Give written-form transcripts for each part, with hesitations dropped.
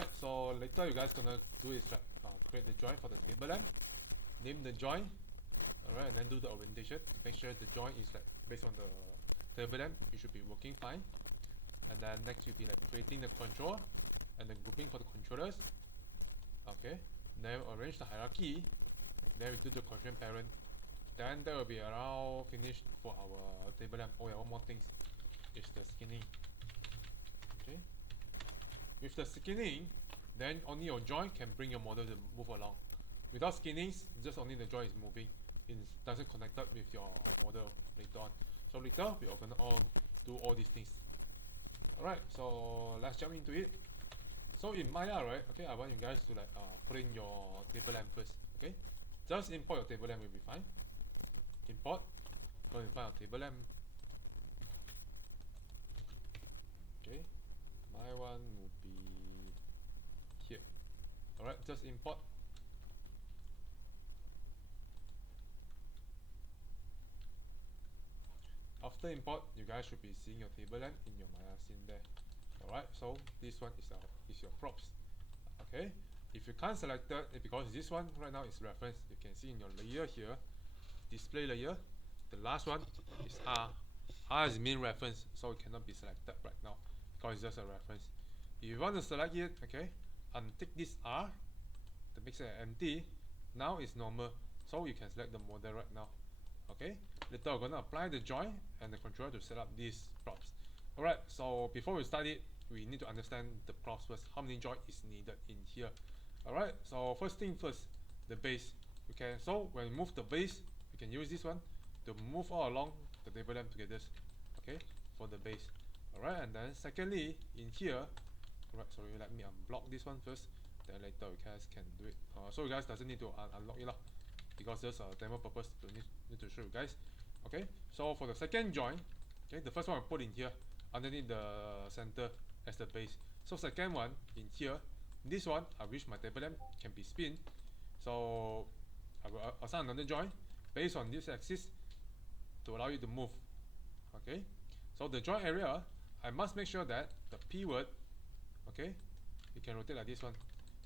Alright, so later you guys gonna do is like create the joint for the table lamp, name the joint, alright, and then do the orientation to make sure the joint is like based on the table lamp. You should be working fine. And then next you'll be like creating the control and then grouping for the controllers. Okay, then arrange the hierarchy. Then we do the constraint parent. Then that will be around finished for our table lamp. Oh yeah, one more thing is the skinning. Okay, with the skinning, then only your joint can bring your model to move along. Without skinning, just only the joint is moving. It doesn't connect up with your model later on. So later we are gonna all do all these things. Alright, so let's jump into it. So in Maya, right, okay, I want you guys to like put in your table lamp first. Okay, just import your table lamp will be fine. Import, go and find our table lamp. Okay, my one will be here. Alright, just import. After import, you guys should be seeing your table lamp in your Maya scene there. Alright, so this one is your props. Okay, if you can't select it because this one right now is reference, you can see in your layer here, display layer, the last one is R. R is mean reference, so it cannot be selected right now because it's just a reference. If you want to select it, okay, untick this R to make it empty. Now it's normal, so you can select the model right now. Okay, later we're gonna apply the joint and the controller to set up these props. Alright, so before we start it, we need to understand the props first. How many joint is needed in here? Alright, so first thing first, the base. Okay, so when we move the base, we can use this one to move all along the table lamp together. Okay, for the base. Alright, and then secondly, in here, alright, sorry, let me unblock this one first. Then later you guys can do it. So you guys doesn't need to unlock it because there's a demo purpose to need to show you guys. Okay, so for the second joint, okay, the first one I put in here underneath the center as the base. So second one in here, this one I wish my table lamp can be spin. So I will assign another joint based on this axis to allow you to move. Okay, so the joint area, I must make sure that the pivot, okay, you can rotate like this one.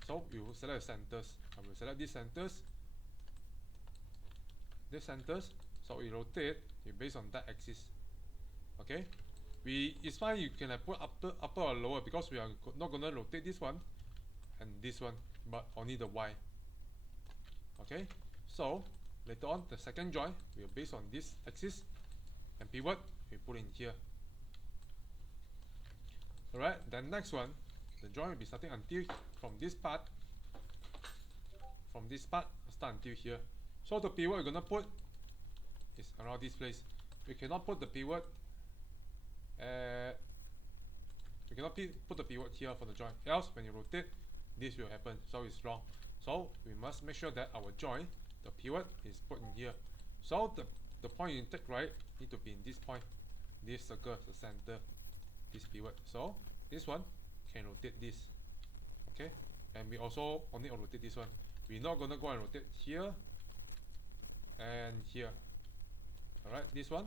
So we will select the centers. I will select these centers. So we rotate it based on that axis. Okay, it's fine. You can like put upper or lower because we are not gonna rotate this one and this one, but only the Y. Okay, so later on the second joint will based on this axis and pivot we put in here. Alright, then next one, the joint will be starting until from this part. Start until here. So the pivot we're gonna put is around this place. We cannot put the pivot put the pivot here for the joint. Else when you rotate, this will happen. So it's wrong. So we must make sure that our joint, the pivot, is put in here. So the point you take right need to be in this point. This circle, the center, this pivot. So this one can rotate this. Okay, and we also only rotate this one. We're not gonna go and rotate here and here. Alright, this one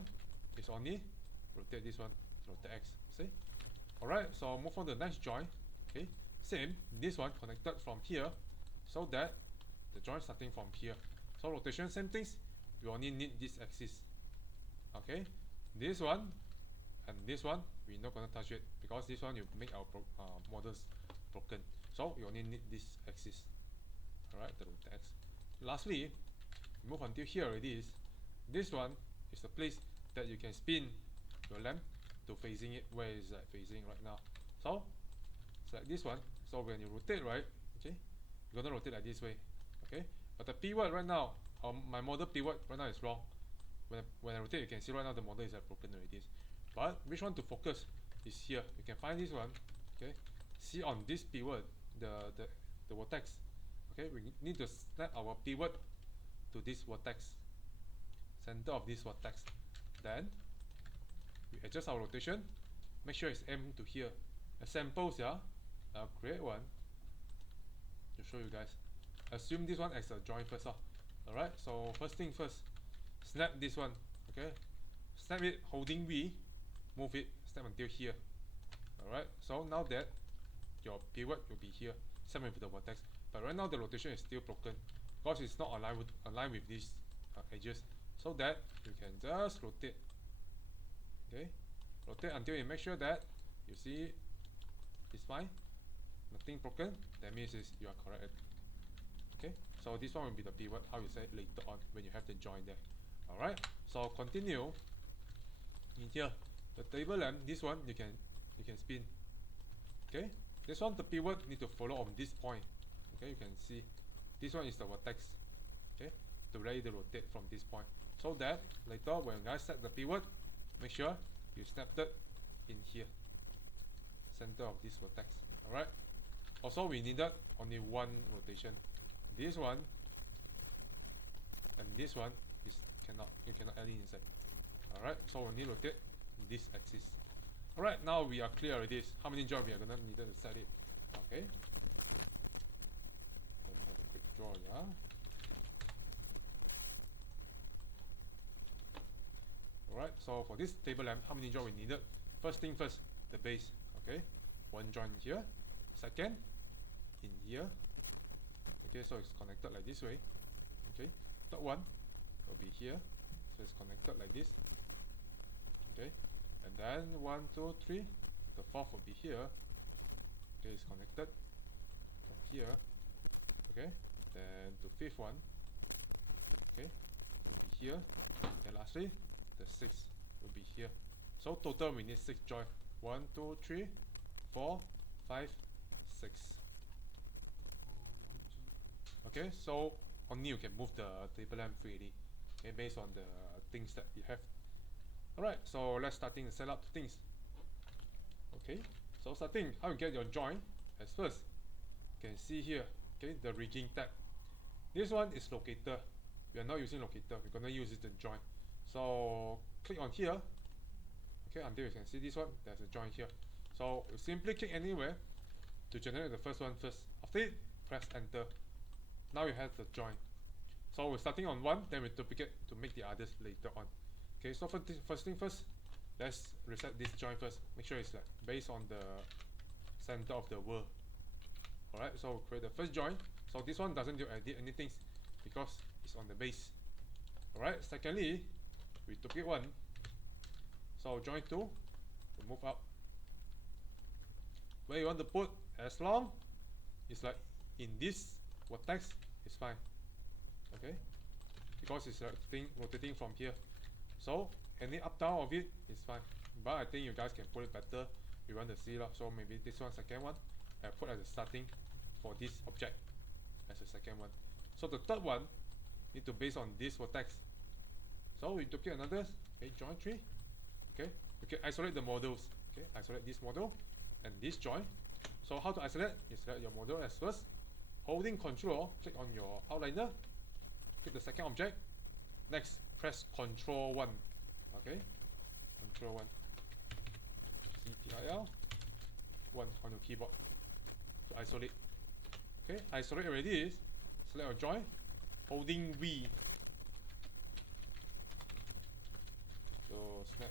is only rotate this one, rotate X. See? Alright, so move on to the next joint. Okay, same, this one connected from here so that the joint starting from here. So rotation, same things, we only need this axis. Okay, this one and this one, we're not gonna touch it because this one will make our models broken. So we only need this axis. Alright, the rotate X. Lastly, move until here already is this one is the place that you can spin your lamp to facing it where is that facing right now. So select this one. So when you rotate, right, okay, you're gonna rotate like this way. Okay, but the pivot right now, my model pivot right now is wrong. When I rotate, you can see right now the model is broken already. But which one to focus is here. You can find this one. Okay, see on this pivot, the vertex. Okay, we need to snap our pivot to this vertex, center of this vertex. Then we adjust our rotation, make sure it's aimed to here. As samples, yeah, I'll create one to show you guys. Assume this one as a joint first. Alright, so first thing first, snap this one. Okay, snap it holding V, move it, snap until here. Alright, so now that your pivot will be here, same with the vertex. But right now the rotation is still broken because it's not aligned with these edges. So that you can just rotate. Okay, rotate until you make sure that you see it's fine, nothing broken. That means you are correct. Okay, so this one will be the pivot, how you say it later on when you have the joint there. Alright, so continue in here. The table lamp, this one you can spin. Okay, this one the pivot need to follow on this point. Okay, you can see this one is the vertex. Okay, to ready to rotate from this point, so that later when you guys set the pivot, make sure you snap it in here, center of this vertex. Alright, also we needed only one rotation. This one and this one is you cannot add it inside. Alright, so we need to rotate this axis. Alright, now we are clear with this. How many joints we are gonna need to set it? Okay. Let me have a quick draw, yeah. Alright, so for this table lamp, how many joints we needed? First thing first, the base. Okay, one joint here. Second, in here. Okay, so it's connected like this way. Okay, third one will be here, so it's connected like this. Okay, and then 1, 2, 3. The fourth will be here. Okay, it's connected from here. Okay, then the fifth one. Okay, will be here. And lastly, the sixth will be here. So total we need 6 joints. 1, 2, 3, 4, 5, 6. Okay, so only you can move the table lamp freely. Okay, based on the things that you have. Alright, so let's starting to set up things. Okay, so starting how you get your joint. As first, you can see here, okay, the rigging tab. This one is locator. We are not using locator, we're gonna use it the joint. So click on here. Okay, until you can see this one, there's a joint here. So you simply click anywhere to generate the first one first. After it, press enter. Now you have the joint. So we're starting on one, then we duplicate to make the others later on. Okay, so for this, first thing first, let's reset this joint first. Make sure it's like based on the center of the world. Alright, so create the first joint. So this one doesn't do anything because it's on the base. Alright, secondly, we duplicate one. So join 2 to move up. Where you want to put, as long it's like in this vertex, it's fine. Okay, because it's rotating from here. So any up down of it is fine. But I think you guys can put it better. You want to see lah. So maybe this one, second one, I put as a starting for this object as a second one. So the third one need to base on this vertex. So we duplicate another. Okay, join 3. Okay, we can isolate the models. Okay, isolate this model and this joint. So how to isolate? You select your model as first. Holding Control, click on your outliner. Click the second object. Next, press Control 1. Okay, Control 1. CTRL 1 on your keyboard to isolate. Okay, isolate already. Select your joint. Holding V. So snap.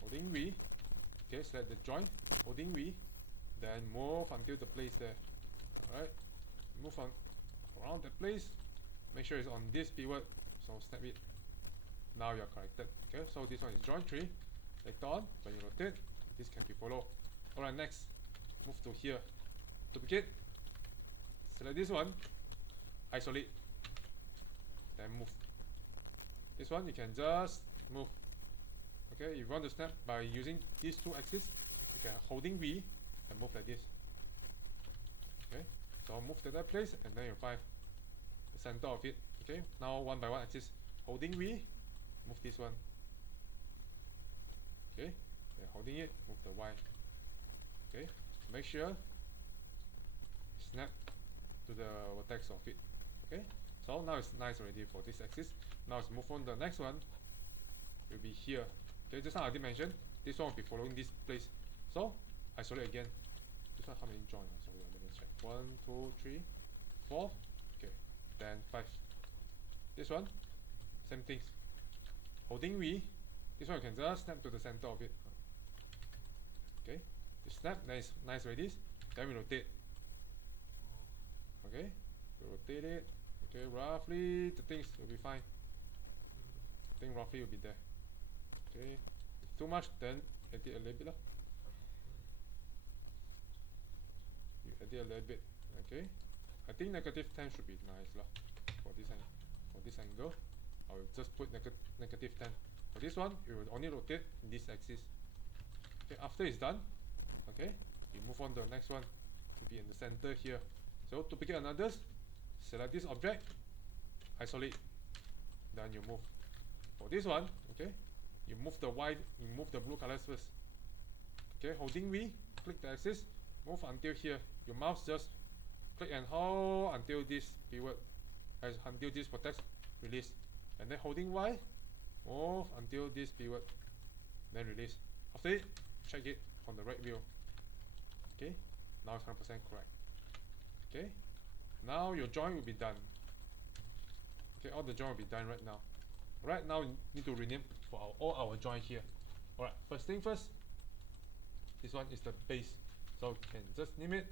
Holding V. Okay, select the joint. Holding V. Then move until the place there. Alright. Move on around the place. Make sure it's on this pivot. So snap it. Now you're corrected. Okay, so this one is joint 3. Later on, when you rotate, this can be followed. Alright, next. Move to here. Duplicate. Select this one. Isolate. Then move. This one you can just move. Okay, if you want to snap by using these two axes, you can holding V and move like this. Okay, so move to that place and then you find the center of it. Okay, now one by one axis, holding V, move this one. Okay, then holding it, move the Y. Okay, make sure snap to the vertex of it. Okay, so now it's nice already for this axis. Now let's move on to the next one. Will be here. Okay, just now I did mention this one will be following this place. So isolate again. This one how many joints? Sorry, let me check. 1, 2, 3, 4. Okay, then 5. This one, same things. Holding V. This one you can just snap to the center of it. Okay, You snap, nice already. Then we rotate. Okay, we rotate it. Okay, roughly the things will be fine. I think roughly will be there. Okay, if too much, then edit a little bit lah. You edit a little bit. Okay, I think -10 should be nice lah for this angle. I will just put -10. For this one, we will only rotate in this axis. Okay, after it's done, okay, you move on to the next one. To be in the center here. So to pick another, select this object, isolate, then you move. For this one, okay, you move the blue colors first. Okay, holding V, click the axis, move until here. Your mouse just click and hold until this pivot, until this vertex, release. And then holding Y, move until this pivot, then release. After it, check it on the right view. Okay, now it's 100% correct. Okay, now your joint will be done. Okay, all the joint will be done right now. Right now, we need to rename for all our joint here. Alright, first thing first, this one is the base. So you can just name it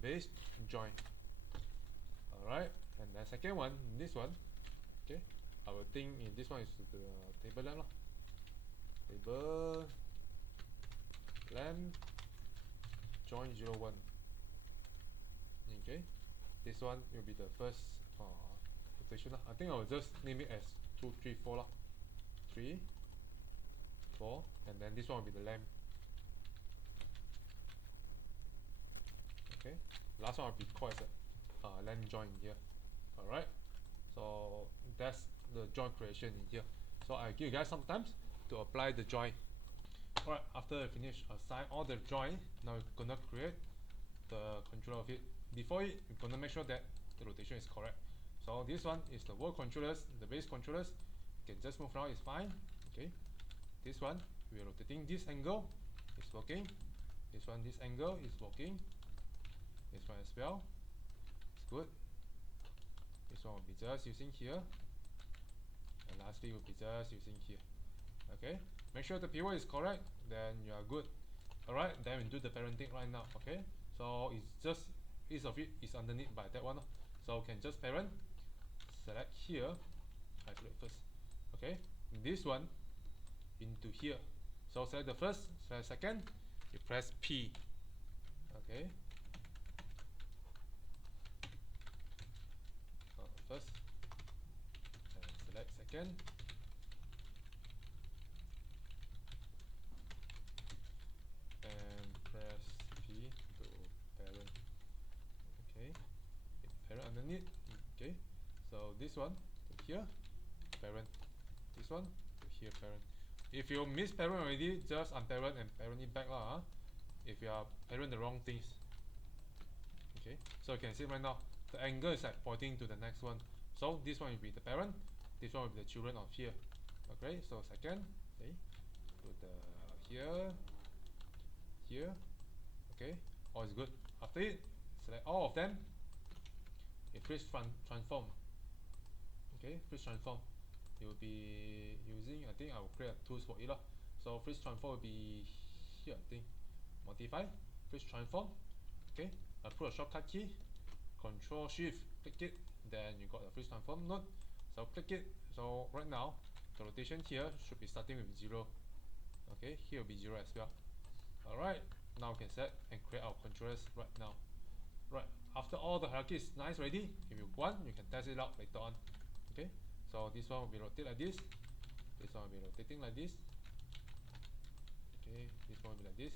base joint. Alright, and then second one, this one, okay, our thing in this one is the table lamp lah. Table lamp joint 01. Okay, this one will be the first rotation lah. I think I will just name it as 2, 3, 4 lah. 3, 4, and then this one will be the lamp. Okay, last one will be called as a lamp joint in here. Alright, so that's the joint creation in here. So I'll give you guys some time to apply the joint. Alright, after I finish assign all the joint, now we're gonna create the controller of it. Before it, we're gonna make sure that the rotation is correct. So this one is the world controllers, the base controllers. You can just move around, it's fine. Okay, this one we're rotating this angle, it's working. This one, this angle is working. This one as well, it's good. This one will be just using here, and lastly will be just using here. Okay, make sure the pivot is correct, then you are good. Alright, then we do the parenting right now. Okay, so it's just each of it is underneath by that one. So can just parent, select here, isolate first. Okay, this one into here. So select the first, select second, you press P. Okay, first, and select second, and press P to parent. Okay, parent underneath. Okay, so this one to here, parent. This one to here, parent. If you miss parent already, just unparent and parent it back lah. If you are parent the wrong things. Okay, so you can see right now the angle is like pointing to the next one. So this one will be the parent, this one will be the children of here. Okay, so second, okay, to the here, okay, all is good. After it, select all of them. Okay, freeze transform. Okay, freeze transform. You will be using, I think I will create tools for it lah. So freeze transform will be here, I think. Modify, freeze transform. Okay, I put a shortcut key, Control Shift, click it, then you got the freeze transform node. So click it. So right now, the rotation here should be starting with 0. Okay, here will be 0 as well. Alright, now we can set and create our controllers right now. Right, after all the hierarchy is nice already, if you want, you can test it out later on. Okay, so this one will be rotated like this. This one will be rotating like this. Okay, this one will be like this.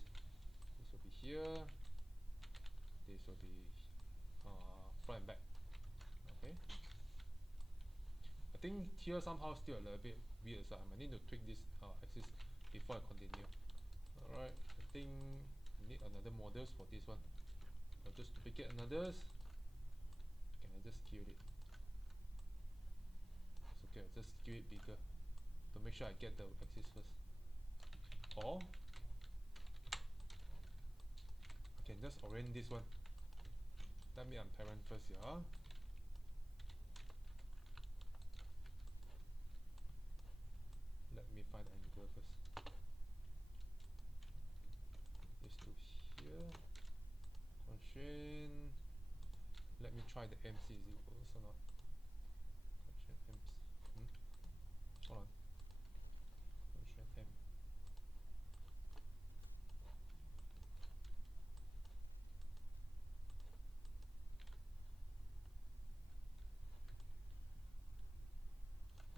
This will be here. This will be front and back. Okay. I think here somehow still a little bit weird, so I might need to tweak this axis before I continue. Alright, I think I need another models for this one. I'll just duplicate another. Can I just scale it? It's okay, I'll just scale it bigger to make sure I get the axis first. Or I can just orient this one. Let me unparent first, yeah. Let me find the angle first. This to here. Constraint. Let me try the MC is equals or not. Constraint MC. Hold on. Constraint M.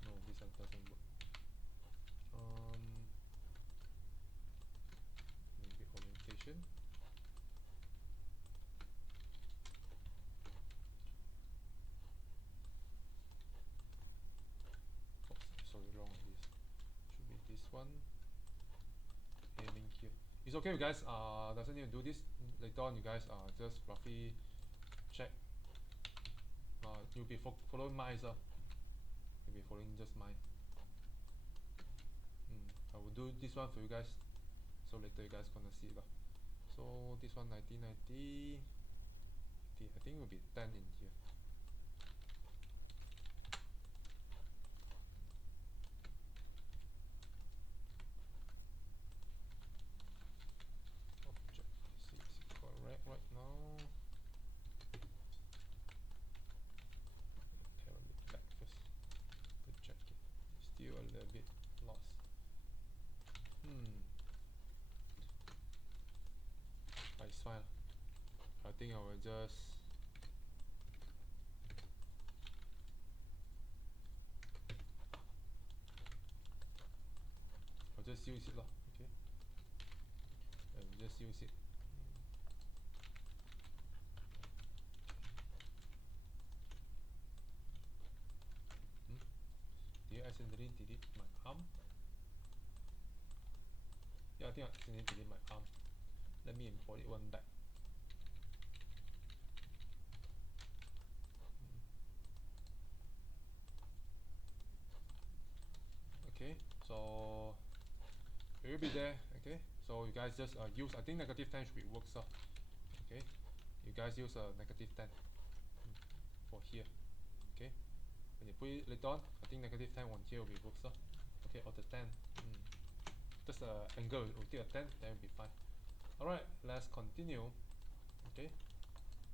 No, this one doesn't work. Maybe orientation. Oops, sorry, wrong on this. Should be this one. Aiming here. It's okay, you guys. Doesn't need to do this. Later on, you guys just roughly check. You'll be following mine, sir. You'll be following just mine. I will do this one for you guys. So later you guys gonna see it. So this one 90. I think it will be 10 in here. Object. See if it's correct right now. Tear a bit back first to check it. Still a little bit lost. It's fine. I think I will just use it lah. Okay. Just use it. Did you accidentally delete my arm? Yeah, I think I accidentally delete my arm. Let me import it one back. Okay, so it will be there. Okay, so you guys just use, I think negative 10 should be works off. Okay, you guys use negative 10 for here. Okay, when you put it later on, I think negative 10 on here will be works off. Okay, or the 10. Just the angle will take a 10, then will be fine. Alright, let's continue. Okay.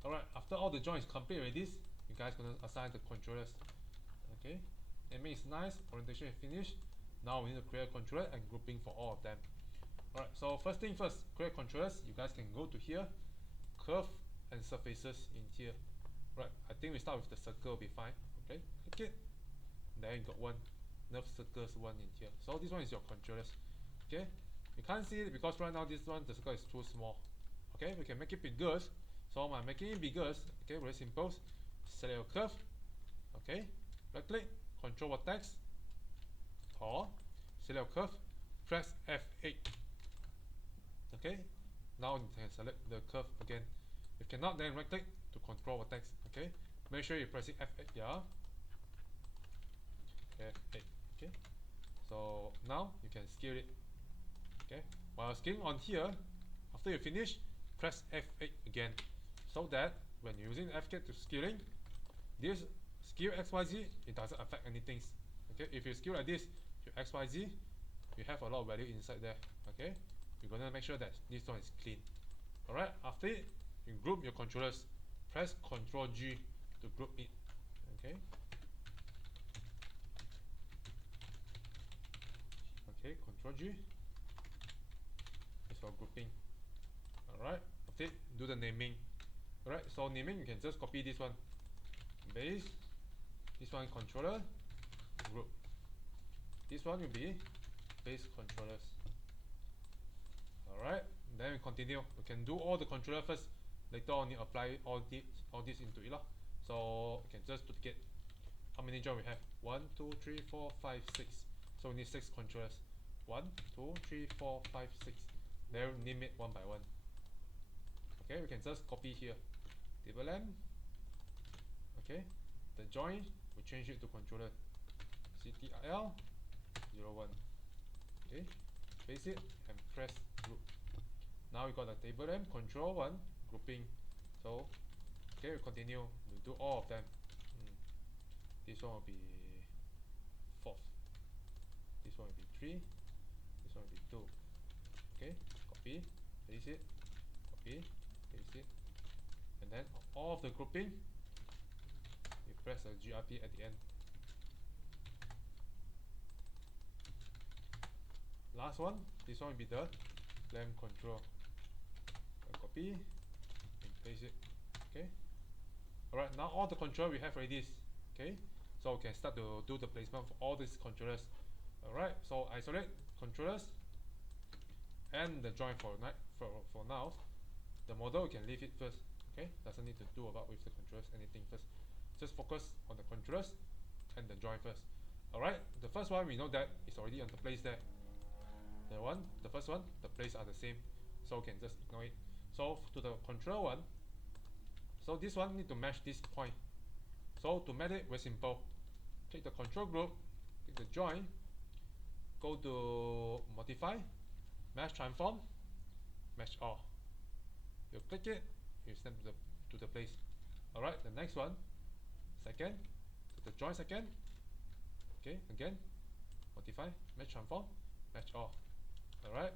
Alright, after all the joints complete already, you guys gonna assign the controllers. Okay. Aiming is nice, orientation is finished. Now we need to create a controller and grouping for all of them. Alright, so first thing first, create controllers. You guys can go to here, curve and surfaces in here. Right, I think we start with the circle will be fine. Okay, click it. Then you got one nerve circles one in here. So this one is your controllers. Okay, you can't see it because right now this one the circle is too small. Okay, we can make it bigger. So I'm making it bigger. Okay, very simple. Select your curve. Okay, right click, control vertex, or select your curve, press F8. Okay, now you can select the curve again. If cannot, then right click to control vertex. Okay, make sure you're pressing F8. Yeah, F8. Okay, so now you can scale it. Okay, while scaling on here, after you finish, press F8 again, so that when you're using F8 to scaling, this scale XYZ, it doesn't affect anything. Okay, if you scale like this, your XYZ, you have a lot of value inside there. Okay, you're gonna make sure that this one is clean. Alright, after it, you group your controllers. Press Ctrl G to group it. Okay. Okay, Ctrl G. For grouping. Alright, after it, do the naming. Alright, so naming you can just copy this one. Base, this one controller, group. This one will be base controllers. Alright, then we continue. We can do all the controller first. Later on you apply all this into it. So you can just duplicate. How many joints we have? 1, 2, 3, 4, 5, 6. So we need 6 controllers. 1, 2, 3, 4, 5, 6. Then name it one by one. Okay, we can just copy here. tableLamp. Okay, the join we change it to controller. CTRL 01. Okay, paste it and press group. Now we got the tableLamp control one grouping. So okay, we continue. We do all of them. This one will be 4th. This one will be 3. This one will be 2. Okay, copy, paste it, copy copy, paste it, and then all of the grouping, you press the GRP at the end. Last one, this one will be the lamp control. Copy and paste it. Okay. Alright, now all the control we have already. Okay, so we can start to do the placement for all these controllers. Alright, so isolate controllers and the join for now. The model we can leave it first. Okay, doesn't need to do about with the controllers anything first. Just focus on the controllers and the join first. Alright, the first one we know that it's already on the place there. The first one, the place are the same, so we can just ignore it. So to the control one, so this one need to match this point. So to match it, very simple. Take the control group, take the join, go to modify, match transform, match all. You click it, you snap to the place. Alright, the next one, second, take the join second. Okay, again, modify, match transform, match all. Alright,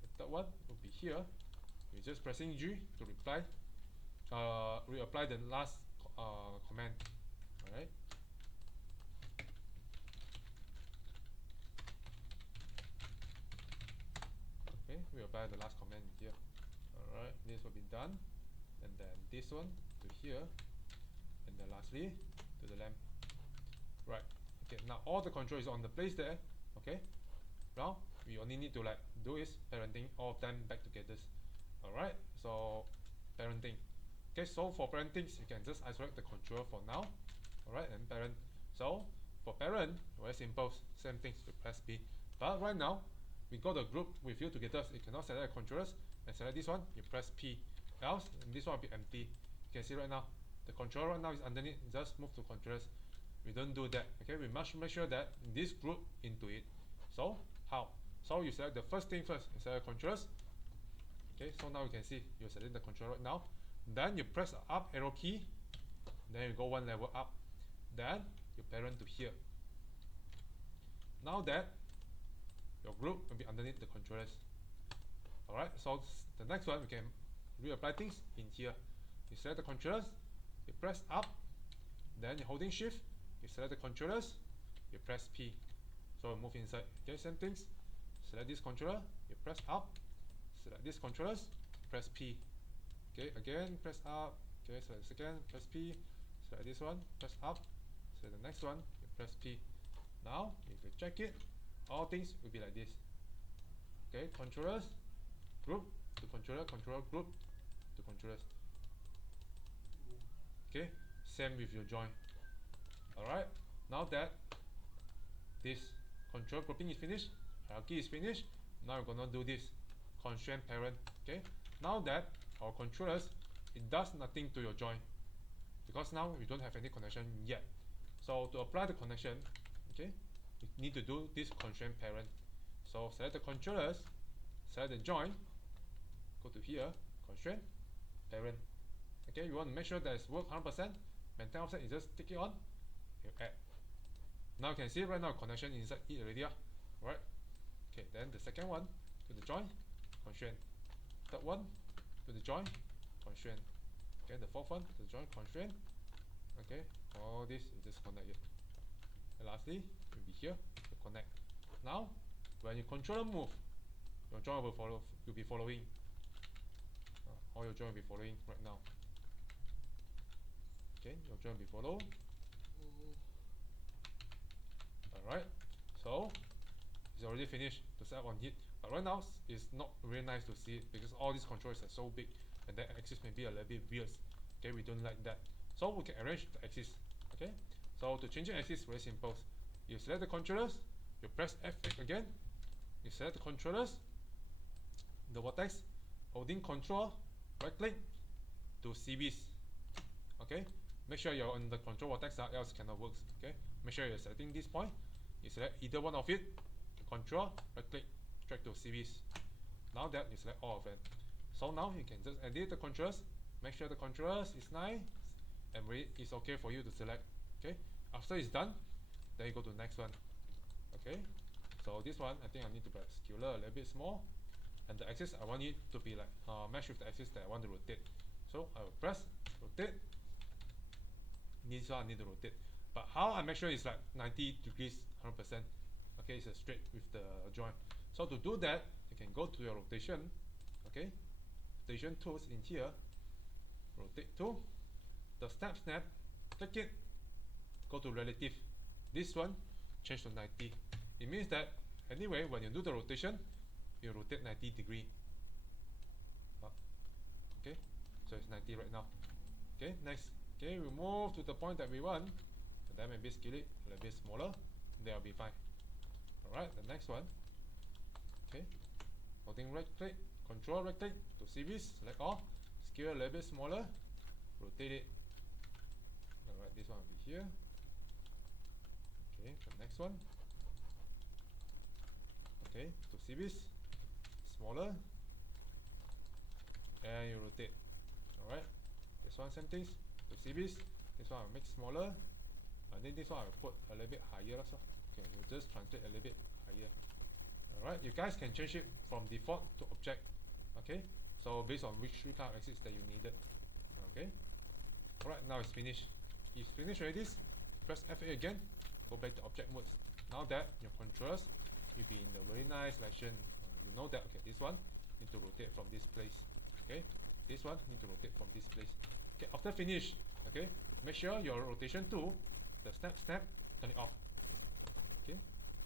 the third one will be here. You're just pressing G to reapply the last command. Alright. Okay, reapply the last command here. Alright, this will be done. And then this one to here. And then lastly to the lamp. Right. Okay, now all the control is on the place there. Okay. Now we only need to do is parenting all of them back together. Alright, so parenting. Okay, so for parenting you can just isolate the control for now. Alright, and parent. So for parent, very simple, same things, you press B. But right now we got a group with you together, so you cannot select the controllers and select this one, you press P. Else this one will be empty. You can see right now the controller right now is underneath, just move to controllers. We don't do that. Okay, we must make sure that this group into it. So how? So you select the first thing first, you select controllers. Okay, so now you can see you select the controller right now. Then you press the up arrow key, then you go one level up, then you parent to here. Now that your group will be underneath the controllers. Alright, so the next one we can reapply things in here. You select the controllers, you press up, then you're holding shift, you select the controllers, you press P. So move inside. Okay, same things. Select this controller, you press up, select this controllers, press P. Okay, again press up. Okay, select the second, press P. Select this one, press up. Select the next one, you press P. Now if you check it, all things will be like this. Okay, controllers, group to controller, controller group to controllers. Okay, same with your join. Alright, now that this control grouping is finished, hierarchy is finished, now we're gonna do this constraint parent. Okay, now that our controllers, it does nothing to your join because now we don't have any connection yet. So to apply the connection, okay, you need to do this constraint parent. So select the controllers, select the join, go to here, constraint parent. Okay, you want to make sure that it's work 100%, maintain offset, you just stick it on, you add. Now you can see right now connection inside it already. Right? Okay, then the second one to the join, constraint. Third one to the join, constraint. Okay, the fourth one to the join, constraint. Okay, all this you just connect it. And lastly, will be here to connect. Now, when your controller move, your join will follow. You'll be following. All your join will be following right now. Okay, your join will be follow. Alright, so it's already finished to set up on hit. But right now it's not really nice to see it because all these controllers are so big and the axis may be a little bit weird. Okay, we don't like that. So we can arrange the axis. Okay, so to change the axis, very simple. You select the controllers, you press F8 again, you select the controllers, the vertex, holding control, right click to series. Okay, make sure you're on the control vertex, else cannot work. Okay, make sure you're selecting this point. You select either one of it, control, right click, drag to series. Now that you select all of them. So now you can just edit the controllers, make sure the controllers is nice and it's okay for you to select. Okay, after it's done, then you go to the next one. Okay, so this one I think I need to press scalar a little bit small. and the axis I want it to be like match with the axis that I want to rotate. So I will press rotate. This one I need to rotate, but how I make sure it's like 90 degrees 100%. Okay, it's a straight with the joint. So to do that, you can go to your rotation. Okay, rotation tools in here, rotate tool, the snap, click it, go to relative. This one change to 90. It means that anyway, when you do the rotation, you rotate 90 degree. Okay, so it's 90 right now. Okay, next. Okay, we move to the point that we want, and then maybe scale it a little bit smaller. That'll be fine. Alright, the next one. Okay, holding right click, control right click to series, select all, scale a little bit smaller, rotate it. Alright, this one will be here. Okay, the next one. Okay, to series, smaller, and you rotate. Alright, this one same thing, to series, this one I'll make smaller, and then this one I'll put a little bit higher also. Okay, you just translate a little bit higher. Alright, you guys can change it from default to object. Okay, so based on which kind of axis that you needed. Okay, alright, now it's finished. It's finished already. Press F8 again, go back to object modes. Now that your controllers will be in a very nice selection. You know that, okay, this one need to rotate from this place. Okay, this one need to rotate from this place. Okay, after finish, okay, make sure your rotation tool, the snap, turn it off. Okay,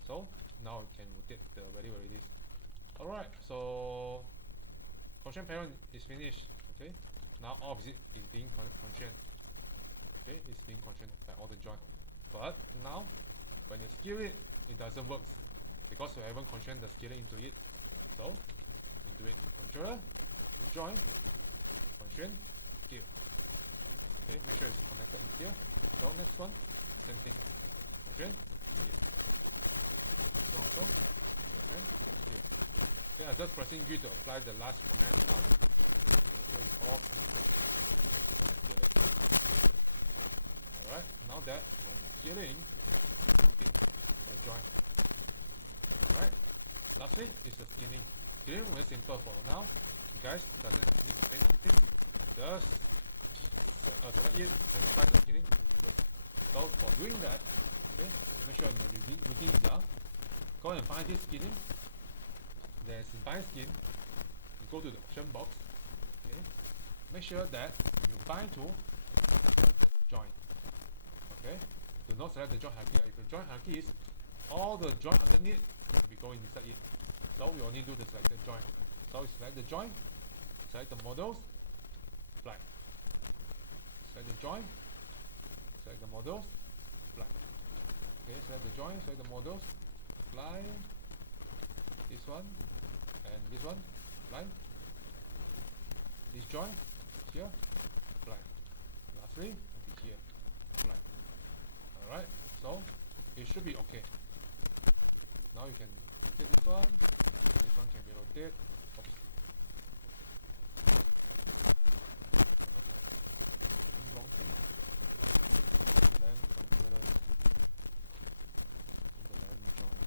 so now you can rotate the value where it is. Alright, so constraint parent is finished. Okay, now all of it is being constrained. Okay, it's being constrained by all the joint. But now, when you scale it, it doesn't work because you haven't constrained the scaling into it. So, you do it controller, join, constraint, scale. Okay, make sure it's connected in here. So next one, same thing. Constraint, scale. So constraint, scale. Okay, I'm just pressing G to apply the last command now. Make sure it's all connected. Alright, now that when you're scaling, okay, for the joint. Alright, lastly is the scaling. Scaling very simple for now. You guys doesn't need to paint anything. Just select it and apply the scaling. So for doing that, okay, make sure the routine is down. Go and find this scaling. There's bind skin. You go to the option box. Okay, make sure that you bind to the joint. Okay, do not select the joint hierarchy. If the joint hierarchy is all the joint underneath need to be going inside it. So we only do the selected joint. So we select the joint, select the models, apply. Select the joint, select the models, apply. Okay, select the joint, select the models, apply. This one and this one, apply. This joint here, apply. Lastly, will be here, apply. Alright, so it should be okay. Now you can rotate this one can be rotated. Oops. Wrong thing. Lamp controller. The lamp joint.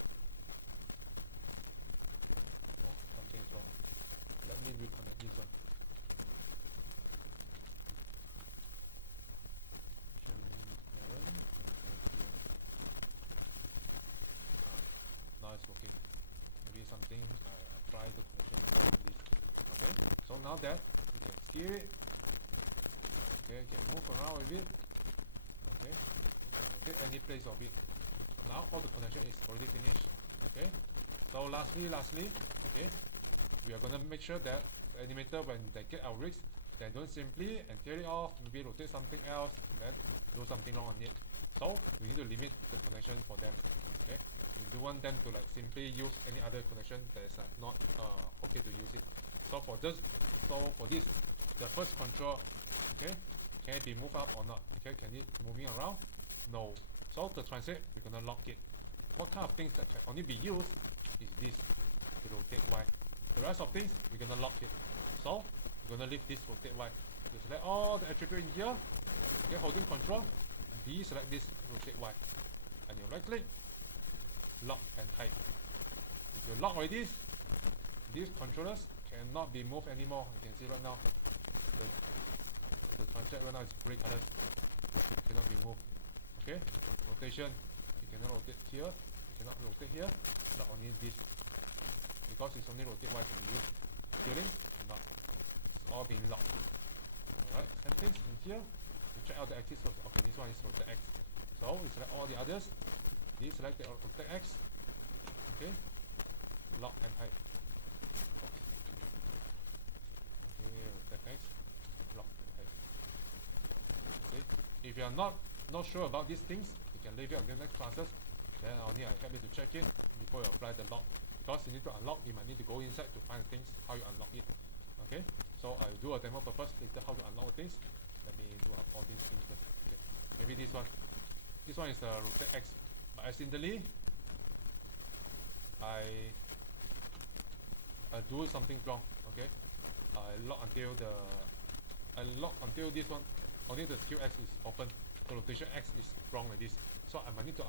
Oh, something is wrong. Let me reconnect this one. Now it's working. Maybe something I apply the connection on this. Okay, so now that you can scale it. Okay, you can move around with it. Okay, you can rotate any place of it. Now all the connection is already finished. Okay, so lastly, okay, we are gonna make sure that the animator when they get our rigs, they don't simply and tear it off, maybe rotate something else, and then do something wrong on it. So we need to limit the connection for them. Okay, we don't want them to like simply use any other connection that is like not okay to use it. So for this, the first control, okay, can it be moved up or not? Okay, can it moving around? No. So to translate, we're gonna lock it. What kind of things that can only be used is this, to rotate Y. The rest of things, we're gonna lock it. So we're gonna leave this rotate Y. You select all the attribute in here. Okay, holding control, deselect this rotate Y, and you right click, lock and hide. If you lock already, these controllers cannot be moved anymore. You can see right now, the transect right now is gray colors. It cannot be moved. Okay, rotation. You cannot rotate here. You cannot rotate here. But only this, because it's only rotate once in use. Scaling, not. It's all being locked. Alright, same things in here. You check out the axis. Okay, this one is rotate X. So we select all the others. This select the rotate X. Okay, lock and hide. Okay, rotate X, lock and hide. Okay, if you are not sure about these things, you can leave it on the next classes. Then only I help you to check it before you apply the lock. Because you need to unlock, you might need to go inside to find the things how you unlock it. Okay, so I'll do a demo purpose later how to unlock the things. Let me do all these things first. Okay, maybe this one. This one is a rotate X, but accidentally I do something wrong. Okay, I lock until this one. Only the skill X is open. The rotation X is wrong like this. So I might need to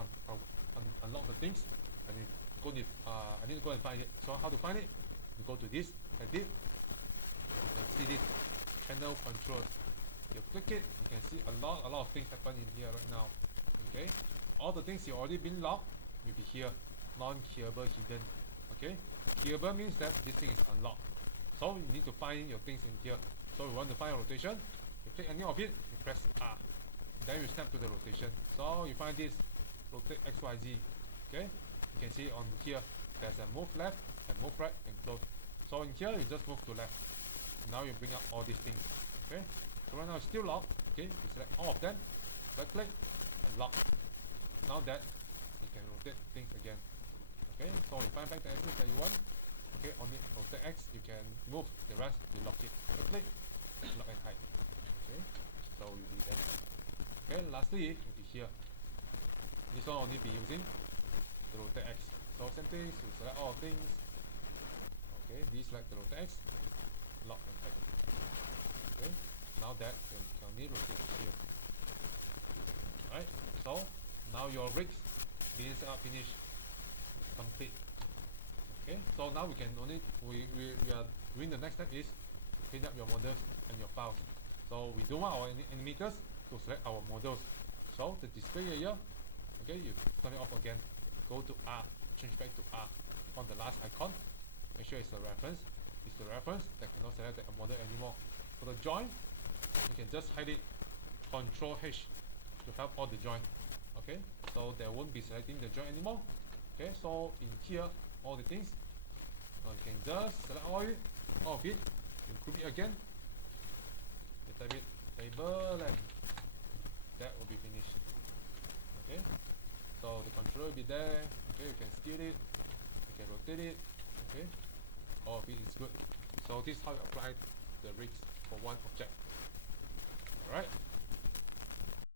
unlock the things. I need to go and find it. So how to find it? You go to this, like this. You can see this channel control. You click it, you can see a lot of things happen in here right now. Okay, all the things you already been locked will be here, non-keyable hidden. Okay, keyable means that this thing is unlocked. So you need to find your things in here. So we want to find a rotation. You click any of it, you press R. Then you snap to the rotation. So you find this rotate XYZ. Okay, you can see on here there's a move left and move right and close. So in here you just move to left. Now you bring up all these things. Okay, so right now it's still locked. Okay, you select all of them, right click and lock. Now that you can rotate things again. Okay, so you find back the axis that you want. Okay, on it rotate X, you can move the rest, you lock it. Right click, lock and hide. Okay, so you do that. Okay, lastly will be here. This one only be using the rotate X. So same things, you select all things. Okay, these select the rotate X, lock and hide. Okay, now that you can only rotate here. Alright, so now your rigs being set up finished, complete. Okay, so now we can only we are doing the next step is to clean up your models and your files. So we don't want our animators to select our models. So the display layer, okay, you turn it off again. Go to R, change back to R on the last icon. Make sure it's a reference. It's the reference that cannot select a model anymore. For the join, you can just hide it. Control H to help all the join. Okay, so there won't be selecting the join anymore. Okay, so in here, all the things, you can just select all of it, you group it again. You type it table and that will be finished. Okay, so the controller will be there. Okay, you can steer it, you can rotate it. Okay, all of it is good. So this is how you apply the rigs for one object. Alright.